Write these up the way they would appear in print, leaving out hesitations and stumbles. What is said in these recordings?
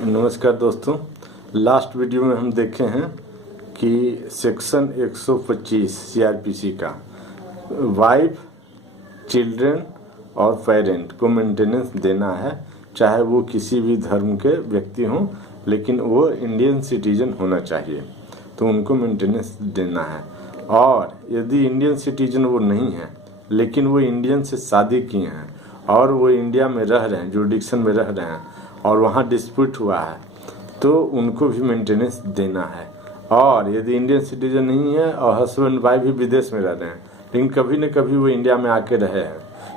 नमस्कार दोस्तों, last video में हम देखे हैं कि सेक्शन 125 सीआरपीसी का वाइफ, चिल्ड्रन और पेरेंट को मेंटेनेंस देना है, चाहे वो किसी भी धर्म के व्यक्ति हों, लेकिन वो इंडियन सिटीजन होना चाहिए, तो उनको मेंटेनेंस देना है। और यदि इंडियन सिटीजन वो नहीं है लेकिन वो इंडियन से शादी किए हैं और वो इंडिया में रह रहे हैं, जुरिडिक्शन में रह रहे हैं और वहाँ डिस्प्यूट हुआ है, तो उनको भी मेंटेनेंस देना है। और यदि इंडियन सिटीजन नहीं है और हस्बैंड वाइफ भी विदेश में रह रहे हैं लेकिन कभी न कभी वो इंडिया में आके रहे हैं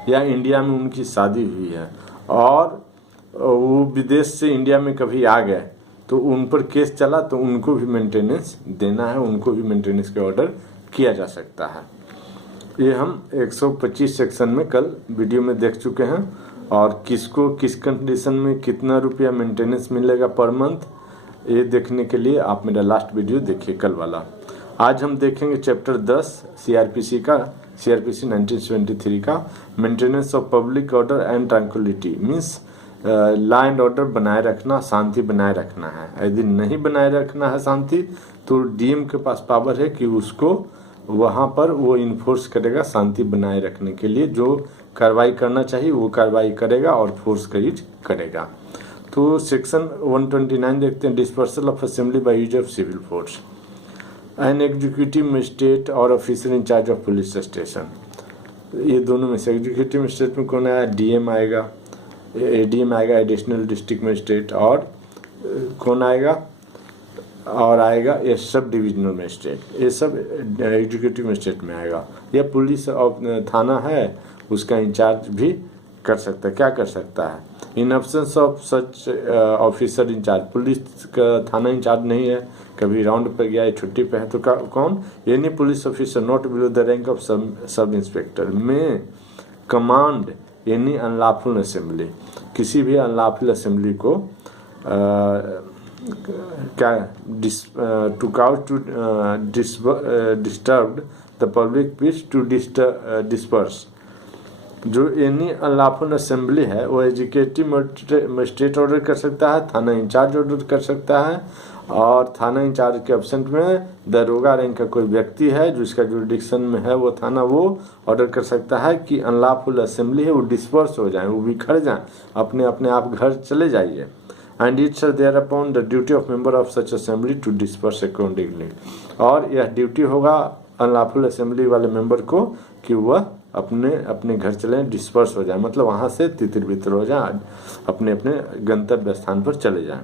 या इंडिया में उनकी शादी हुई है और वो विदेश से इंडिया में कभी आ गए तो उन पर केस चला, तो उनको भी मेंटेनेंस देना है, उनको भी मेंटेनेंस के ऑर्डर किया जा सकता है। ये हम 125 सेक्शन में कल वीडियो में देख चुके हैं और किसको किस कंडीशन में कितना रुपया मेंटेनेंस मिलेगा पर मंथ, ये देखने के लिए आप मेरा लास्ट वीडियो देखिए कल वाला। आज हम देखेंगे चैप्टर 10 सीआरपीसी 1973 का maintenance of public order and tranquillity, means law and order बनाए रखना, शांति बनाए रखना है। यदि नहीं बनाए रखना है शांति तो डीएम के पास पावर है कि उसको वहाँ पर वो इन्फोर्स करेगा, शांति बनाए रखने के लिए जो कार्रवाई करना चाहिए वो कार्रवाई करेगा और फोर्स का यूज करेगा। तो सेक्शन 129 देखते हैं, dispersal of assembly by use of civil force. An executive magistrate और officer in charge of police station, ये दोनों में से एग्जीक्यूटिव मजिस्ट्रेट में कौन आया? डीएम आएगा, एडीएम आएगा, एडिशनल डिस्ट्रिक्ट मजिस्ट्रेट, और कौन आएगा? और आएगा ये सब डिविजनल मजिस्ट्रेट, ये सब एग्जीक्यूटिव मजिस्ट्रेट में आएगा। या पुलिस थाना है उसका इंचार्ज भी कर सकता है। क्या कर सकता है? In absence of such officer in charge, police का थाना इंचार्ज नहीं है, कभी राउंड पर गया है, छुट्टी पे है, तो कौन? Any police officer not below the rank of sub inspector may command any unlawful assembly, किसी भी अनलॉफुल असेंबली को क्या to cause to disturb the public peace to disperse. जो एनी अनलॉफुल असेंबली है वो एग्जीक्यूटिव मजिस्ट्रेट ऑर्डर कर सकता है, थाना इंचार्ज ऑर्डर कर सकता है, और थाना इंचार्ज के एब्सेंट में दरोगा रैंक का कोई व्यक्ति है जिसका जुरिडिक्शन में है वो थाना, वो ऑर्डर कर सकता है कि अनलॉफुल असेंबली है वो डिस्पर्स हो जाए, वो बिखर जाए, अपने अपने आप घर चले जाइए। And it's there upon the duty of member of such assembly to disperse accordingly, और यह ड्यूटी होगा अनलॉफुल असेंबली वाले मेंबर को कि वह अपने अपने घर चले, डिस्पर्स हो जाए, मतलब वहाँ से तितर बितर हो जाए, अपने अपने गंतव्य स्थान पर चले जाएं।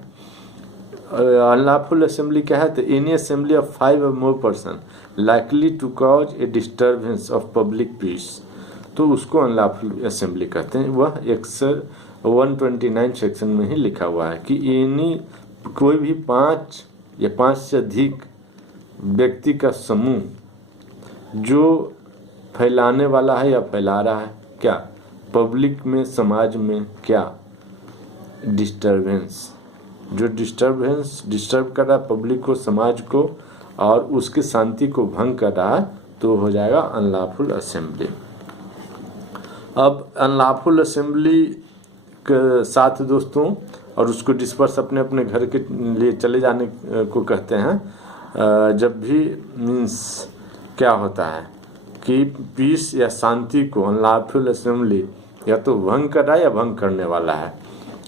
अनलॉफुल असेंबली क्या है? तो any assembly of 5 or more person likely to cause a disturbance of public peace, तो उसको अनलॉफुल असेंबली कहते हैं। वह 129 सेक्शन में ही लिखा हुआ है कि एनी कोई भी 5 या 5 से अधिक व्यक्ति का समूह जो फैलाने वाला है या फैला रहा है क्या पब्लिक में, समाज में, क्या डिस्टर्बेंस, जो डिस्टर्ब कर रहा है पब्लिक को, समाज को, और उसकी शांति को भंग कर रहा है, तो हो जाएगा अनलॉफुल असेंबली। अब अनलॉफुल असेंबली के साथ दोस्तों, और उसको डिस्पर्स अपने अपने घर के लिए चले जाने को कहते हैं। जब भी मीन्स क्या होता है कि पीस या शांति को अनलॉफुल असेंबली या तो भंग कर रहा है या भंग करने वाला है।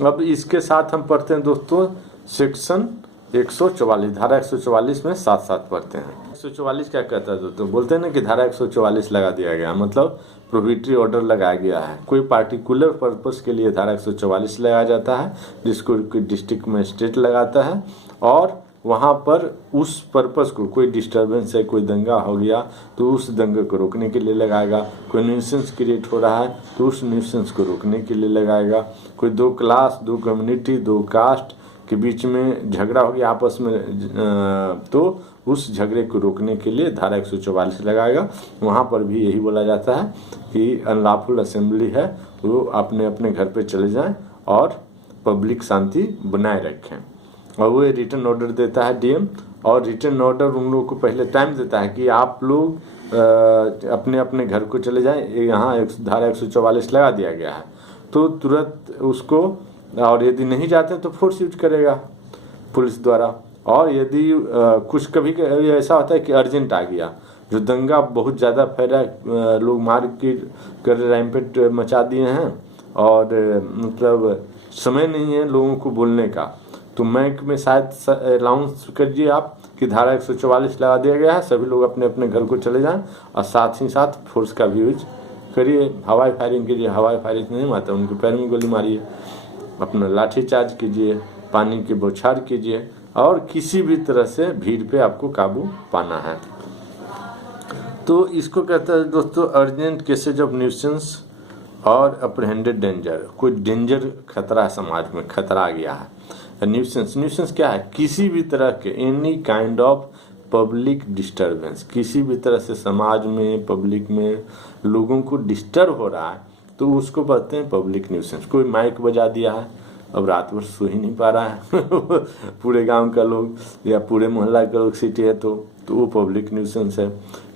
अब इसके साथ हम पढ़ते हैं दोस्तों सेक्शन 144, धारा 144 में साथ साथ पढ़ते हैं। 144 क्या कहता है दोस्तों? बोलते हैं ना कि धारा 144 लगा दिया गया, मतलब प्रोहिबिटरी ऑर्डर लगाया गया है। कोई पार्टिकुलर पर्पस के लिए धारा 144 लगाया जाता है, जिसको डिस्ट्रिक्ट मजिस्ट्रेट लगाता है, और वहाँ पर उस पर्पस को, कोई डिस्टर्बेंस है, कोई दंगा हो गया तो उस दंगे को रोकने के लिए लगाएगा, कोई न्यूसेंस क्रिएट हो रहा है तो उस न्यूसेंस को रोकने के लिए लगाएगा, कोई 2 क्लास, 2 कम्युनिटी, 2 कास्ट के बीच में झगड़ा हो गया आपस में, तो उस झगड़े को रोकने के लिए धारा 144 लगाएगा। वहाँ पर भी यही बोला जाता है कि अनलॉफुल असेंबली है वो अपने अपने घर पे चले जाएं और पब्लिक शांति बनाए रखें, और वो रिटर्न ऑर्डर देता है डीएम, और रिटर्न ऑर्डर उन लोगों को पहले टाइम देता है कि आप लोग अपने अपने घर को चले जाएं। यहाँ धारा 144 लगा दिया गया है तो तुरंत उसको और यदि नहीं जाते तो फोर्स यूज करेगा पुलिस द्वारा। और यदि कुछ कभी ऐसा होता है कि अर्जेंट आ गया, जो दंगा बहुत ज़्यादा फैला, लोग मार के कर रैम्पेट मचा दिए हैं और मतलब समय नहीं है लोगों को बोलने का, तो बैंक में शायद अनाउंस करिए आप कि धारा 144 लगा दिया गया है, सभी लोग अपने अपने घर को चले जाएं और साथ ही साथ फोर्स का भी यूज करिए। हवाई फायरिंग कीजिए, हवाई फायरिंग नहीं मारता उनके पैर में गोली मारिए, अपना लाठी चार्ज कीजिए, पानी की बौछार कीजिए, और किसी भी तरह से भीड़ पे आपको काबू पाना है। तो इसको कहता है दोस्तों अर्जेंट केसेज ऑफ न्यूसेंस और अप्रहेंडेड डेंजर। कोई डेंजर खतरा समाज में खतरा आ गया है। न्यूसेंस क्या है? किसी भी तरह के any kind of public disturbance, किसी भी तरह से समाज में पब्लिक में लोगों को डिस्टर्ब हो रहा है तो उसको कहते हैं पब्लिक न्यूसेंस। कोई माइक बजा दिया है, अब रात भर सो ही नहीं पा रहा है पूरे गांव का लोग या पूरे मोहल्ला का लोग सिटी है तो वो पब्लिक न्यूसेंस है।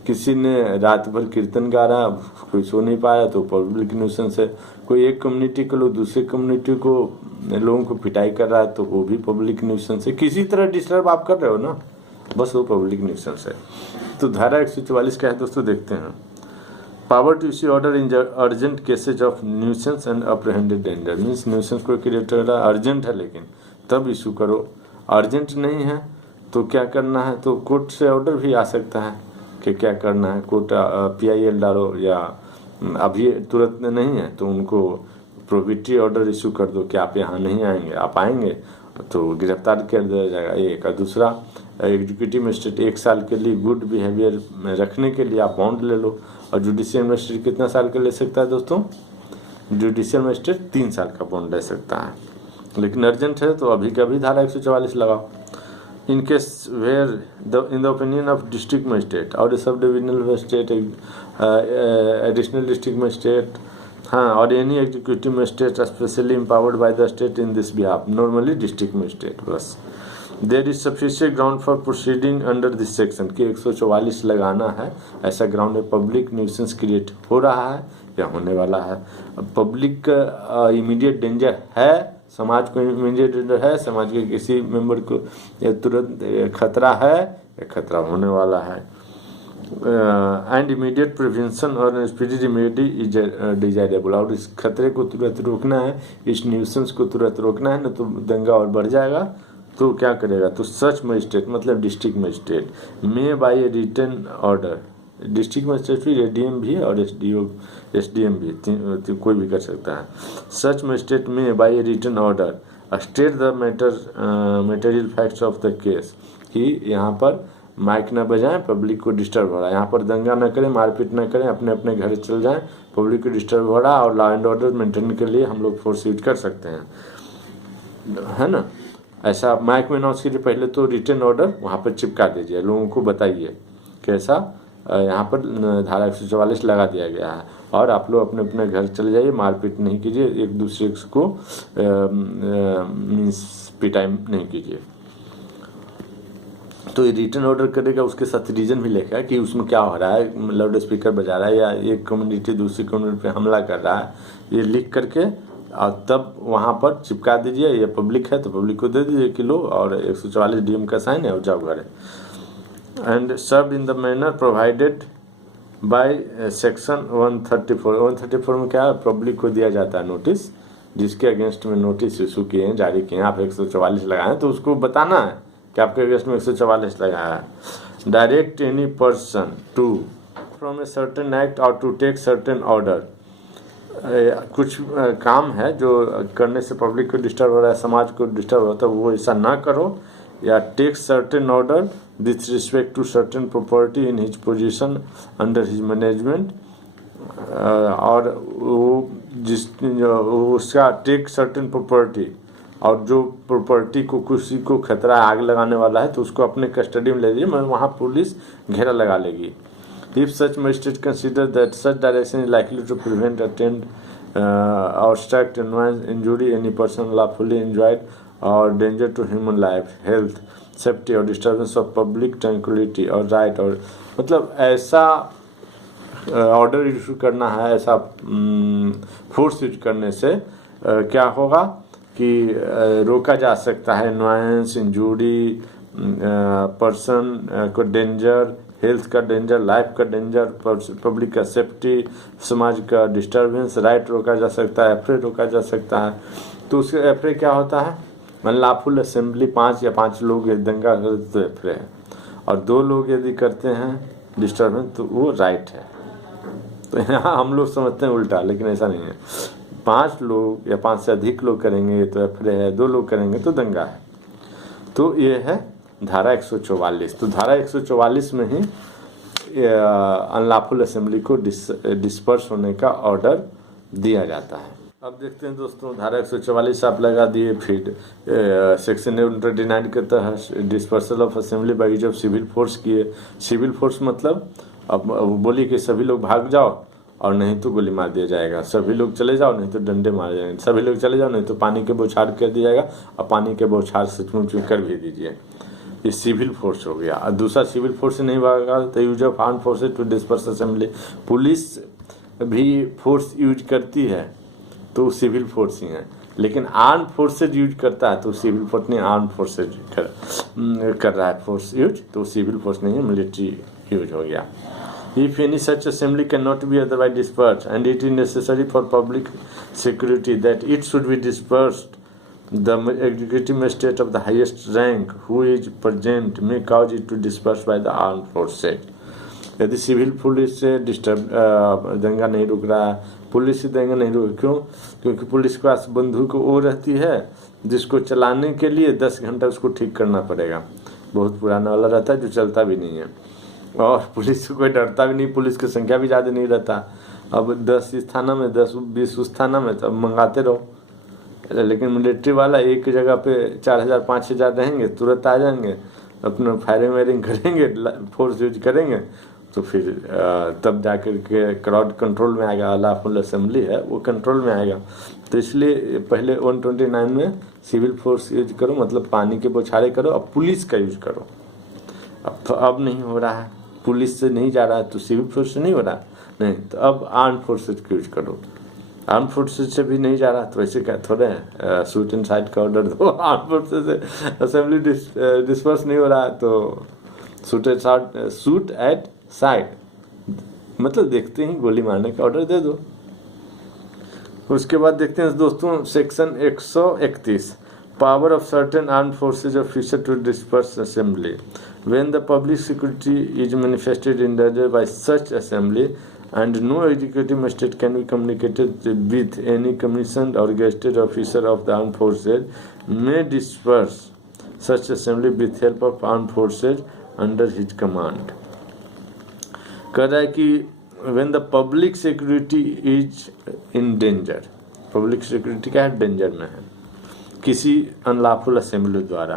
किसी ने रात भर कीर्तन गा रहा, कोई सो नहीं पाया तो पब्लिक न्यूसेंस है। कोई एक कम्युनिटी के लोग दूसरे कम्युनिटी को लोगों को पिटाई कर रहा है तो वो भी पब्लिक न्यूसेंस है। किसी तरह डिस्टर्ब आप कर रहे हो ना, बस वो पब्लिक न्यूसेंस है। तो धारा 144 क्या है दोस्तों, देखते हैं। Power to issue order in urgent cases of nuisance and apprehended danger. Means nuisance को क्रिएट कर रहा है, अर्जेंट है लेकिन तब इशू करो, अर्जेंट नहीं है तो क्या करना है, तो कोर्ट से ऑर्डर भी आ सकता है कि क्या करना है। कोर्ट PIL डालो, या अभी तुरंत नहीं है तो उनको प्रोहिबिटरी ऑर्डर इशू कर दो कि आप यहाँ नहीं आएंगे, आप आएंगे तो गिरफ्तार कर दिया जाएगा। एक और दूसरा एग्जीक्यूटिव मजिस्ट्रेट 1 साल के लिए गुड बिहेवियर रखने के लिए आप बॉन्ड ले लो। और जुडिशियल मजिस्ट्रेट कितना साल का ले सकता है दोस्तों? जुडिशियल मजिस्ट्रेट 3 साल का बॉन्ड ले सकता है। लेकिन अर्जेंट है तो अभी का भी धारा 144 लगाओ। In case where in the opinion of district magistrate और sub divisional magistrate, additional district magistrate, हाँ, और any executive magistrate specially empowered by the state in this behalf, normally district magistrate. बस there is sufficient ground for proceeding under this section कि 144 लगाना है, ऐसा ground है। Public nuisance create हो रहा है या होने वाला है, पब्लिक इमीडिएट डेंजर है, समाज को इमीडिएट डेंजर है, समाज के किसी मेंबर को तुरंत खतरा है या खतरा होने वाला है। एंड इमीडिएट प्रिवेंशन और स्पीडी रेमेडी इज डिजायरेबल। और इस खतरे को तुरंत रोकना है, इस न्यूसेंस को तुरंत रोकना है, न तो दंगा और बढ़ जाएगा। तो क्या करेगा, तो सच मजिस्ट्रेट मतलब district magistrate may by a written order, district magistrate भी ADM भी है और SDM भी, कोई भी कर सकता है। Such magistrate may by a written order state the material facts of the case, कि यहाँ पर माइक ना बजाएं, पब्लिक को डिस्टर्ब हो रहा है, यहाँ पर दंगा ना करें, मारपीट ना करें, अपने अपने घर चल जाएं, पब्लिक को डिस्टर्ब हो रहा है और लॉ एंड ऑर्डर मेंटेन के लिए हम लोग फोर्स यूज कर सकते हैं, है ना। ऐसा माइक में अनाउंस कीजिए, पहले तो रिटन ऑर्डर वहाँ पर चिपका दीजिए, लोगों को बताइए कैसा यहाँ पर धारा 144 लगा दिया गया है और आप लोग अपने अपने घर चले जाइए, मारपीट नहीं कीजिए, एक दूसरे को मीन्स पिटाई नहीं कीजिए। तो रिटन ऑर्डर करेगा, उसके साथ रीजन भी लिखा है कि उसमें क्या हो रहा है, लाउड स्पीकर बजा रहा है या एक कम्युनिटी दूसरी कम्युनिटी पे हमला कर रहा है, ये लिख करके और तब वहाँ पर चिपका दीजिए। ये पब्लिक है तो पब्लिक को दे दीजिए किलो और 144 DM का साइन है और जाओ घर। And serve in the manner provided by section 134 में क्या है, पब्लिक को दिया जाता है नोटिस, जिसके अगेंस्ट में नोटिस इशू किए हैं, जारी किए हैं, आप 144 लगाए हैं तो उसको बताना है कि आपके अगेंस्ट में 144 लगाया है। Direct any person to from a certain act और टू टेक सर्टेन ऑर्डर, कुछ काम है जो करने से पब्लिक को डिस्टर्ब हो रहा है, समाज को डिस्टर्ब हो रहा है, तो वो ऐसा ना करो, या take certain order with respect to certain property in his position under his management, और वो उसका टेक सर्टेन प्रॉपर्टी, और जो प्रॉपर्टी को किसी को खतरा आग लगाने वाला है तो उसको अपने कस्टडी में ले लीजिए, मतलब वहाँ पुलिस घेरा लगा लेगी। If such magistrate consider that such direction is likely to prevent, attend, obstruct, annoyance, injury any person lawfully enjoyed, or danger to human life, health, safety, or disturbance of public tranquility or right, और मतलब ऐसा order issue करना है, ऐसा force use करने से क्या होगा कि रोका जा सकता है नुआंस, इंजूरी, पर्सन को डेंजर, हेल्थ का डेंजर, लाइफ का डेंजर, पब्लिक का सेफ्टी, समाज का डिस्टर्बेंस, राइट रोका जा सकता है, एफ्रे रोका जा सकता है। तो उसके एफ्रे क्या होता है? अनलॉफुल असेंबली, 5 या 5 लोग दंगा करते तो एफ्रे है, और 2 लोग यदि करते हैं डिस्टर्बेंस तो वो राइट है। तो यहाँ हम लोग समझते हैं उल्टा, लेकिन ऐसा नहीं है। 5 लोग या 5 से अधिक लोग करेंगे तो एफ्रे है, 2 लोग करेंगे तो दंगा है। तो ये है धारा 144। तो धारा 144 में ही अनलॉफुल असेंबली को डिस्पर्स होने का ऑर्डर दिया जाता है। अब देखते हैं दोस्तों, धारा 144 आप लगा दिए, फिर सेक्शन 129 के तहत dispersal of assembly by use of civil force किए। सिविल फोर्स मतलब अब बोली कि सभी लोग भाग जाओ और नहीं तो गोली मार दिया जाएगा, सभी लोग चले जाओ नहीं तो डंडे मारे जाएंगे, सभी लोग चले जाओ नहीं तो पानी के बौछार कर दिया जाएगा, और पानी के बौछार सचमुच में कर भी दीजिए। ये सिविल फोर्स हो गया। और दूसरा सिविल फोर्स नहीं भागा तो use of arm forces to disperse assembly. Police भी फोर्स यूज करती है तो सिविल फोर्स ही है, लेकिन आर्म फोर्सेज यूज करता है तो सिविल फोर्स नहीं, आर्म फोर्सेज कर रहा है फोर्स यूज, तो सिविल फोर्स नहीं है, मिलिट्री यूज हो गया। If any such assembly cannot be otherwise dispersed and it is necessary for public security that it should be dispersed, the executive magistrate of the highest rank who is present may cause it to disperse by the armed forces. यदि civil police से दंगा नहीं रुक रहा है, police से दंगा नहीं रुक, क्यों? क्योंकि पुलिस के पास बंदूक वो रहती है जिसको चलाने के लिए 10 घंटा उसको ठीक करना पड़ेगा। बहुत पुराना वाला रहता है जो चलता भी नहीं है, और पुलिस से कोई डरता भी नहीं, पुलिस की संख्या भी ज़्यादा नहीं रहता। अब 10 इस थाना में, 10-20 उस थाना में, तो अब मंगाते रहो। लेकिन मिलिट्री वाला एक जगह पे 4000-5000 रहेंगे, तुरंत आ जाएंगे, अपना फायरिंग वायरिंग करेंगे, फोर्स यूज करेंगे, तो फिर तब जाकर के क्राउड कंट्रोल में आएगा। अनलॉफुल असेंबली है वो कंट्रोल में आएगा। तो इसलिए पहले 129 में सिविल फोर्स यूज करो, मतलब पानी के बौछारे करो, और पुलिस का यूज करो। अब नहीं हो रहा है, पुलिस से नहीं जा रहा है तो सिविल फोर्स से नहीं हो रहा नहीं, तो अब आर्म फोर्सेज का यूज करो। आर्म फोर्सेज से भी नहीं जा रहा तो वैसे क्या थोड़े शूट एंड साइड का ऑर्डर दो। आर्म फोर्सेज से असेंबली डिस्पर्स नहीं हो रहा है तो शूट एट साइड, मतलब देखते ही गोली मारने का ऑर्डर दे दो। उसके बाद देखते हैं दोस्तों section 131, power of certain armed forces officer to disperse assembly when the public security is manifested in danger by such assembly and no executive magistrate can be communicated with any commissioned or gazetted officer of the armed forces may disperse such assembly with help of armed forces under his command। कह रहा है कि when the public security is in danger, public security क्या है, danger में है किसी unlawful assembly द्वारा,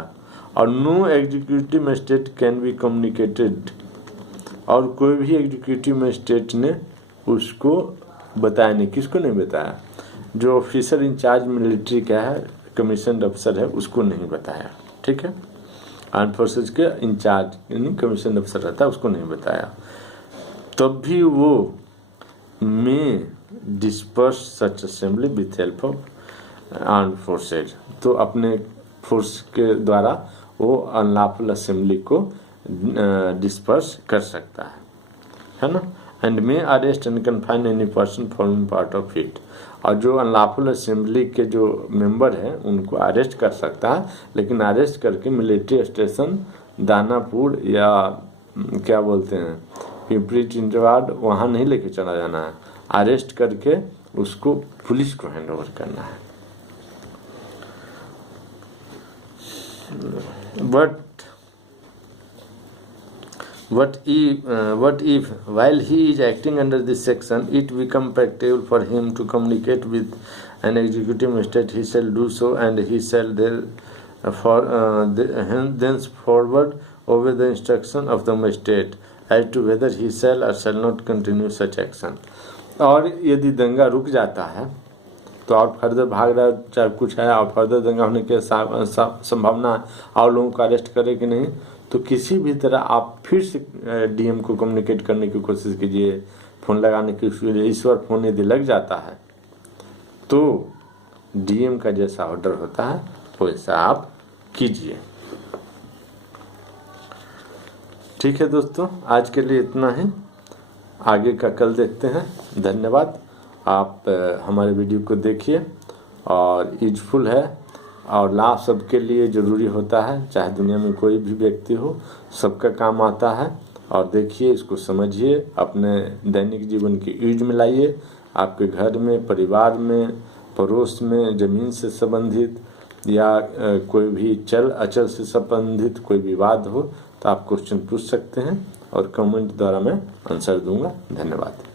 और no executive magistrate can be communicated, और कोई भी एग्जीक्यूटिव मजिस्ट्रेट ने उसको बताया नहीं। किसको नहीं बताया? जो ऑफिसर इंचार्ज मिलिट्री का है, कमीशन अफसर है, उसको नहीं बताया। ठीक है, आर्म फोर्सेज के इंचार्ज यानी कमीशन अफसर रहता है, उसको नहीं बताया। तब भी वो में disperse such assembly with help of arm forces, तो अपने फोर्स के द्वारा वो अनलॉफुल असेंबली को डिस्पर्स कर सकता है ना। And may arrest and confine any person forming part of it, और जो अनलॉफुल असेंबली के जो मेंबर हैं उनको अरेस्ट कर सकता है, लेकिन अरेस्ट करके मिलिट्री स्टेशन दानापुर या क्या बोलते हैं पिंपरी चिंचवाड़ वहाँ नहीं लेके चला जाना है, अरेस्ट करके उसको पुलिस को हैंड ओवर करना है। What if while he is acting under this section it become practicable for him to communicate with an executive magistrate, he shall do so, and he shall thenceforward obey the instruction of the magistrate as to whether he shall or shall not continue such action। और यदि दंगा रुक जाता है तो और further भाग रहा है चाहे कुछ है और फर्दर दंगा होने की संभावना है और लोगों को अरेस्ट करे कि नहीं, तो किसी भी तरह आप फिर से डीएम को कम्युनिकेट करने की कोशिश कीजिए, फ़ोन लगाने की कोशिश कीजिए। इस बार फ़ोन यदि लग जाता है तो डीएम का जैसा ऑर्डर होता है वैसा आप कीजिए। ठीक है दोस्तों, आज के लिए इतना ही, आगे का कल देखते हैं। धन्यवाद। आप हमारे वीडियो को देखिए और यूजफुल है और लाभ सबके लिए ज़रूरी होता है, चाहे दुनिया में कोई भी व्यक्ति हो, सबका काम आता है। और देखिए, इसको समझिए, अपने दैनिक जीवन के यूज में लाइए। आपके घर में, परिवार में, पड़ोस में, ज़मीन से संबंधित या कोई भी चल अचल से संबंधित कोई विवाद हो तो आप क्वेश्चन पूछ सकते हैं और कमेंट द्वारा मैं आंसर दूंगा। धन्यवाद।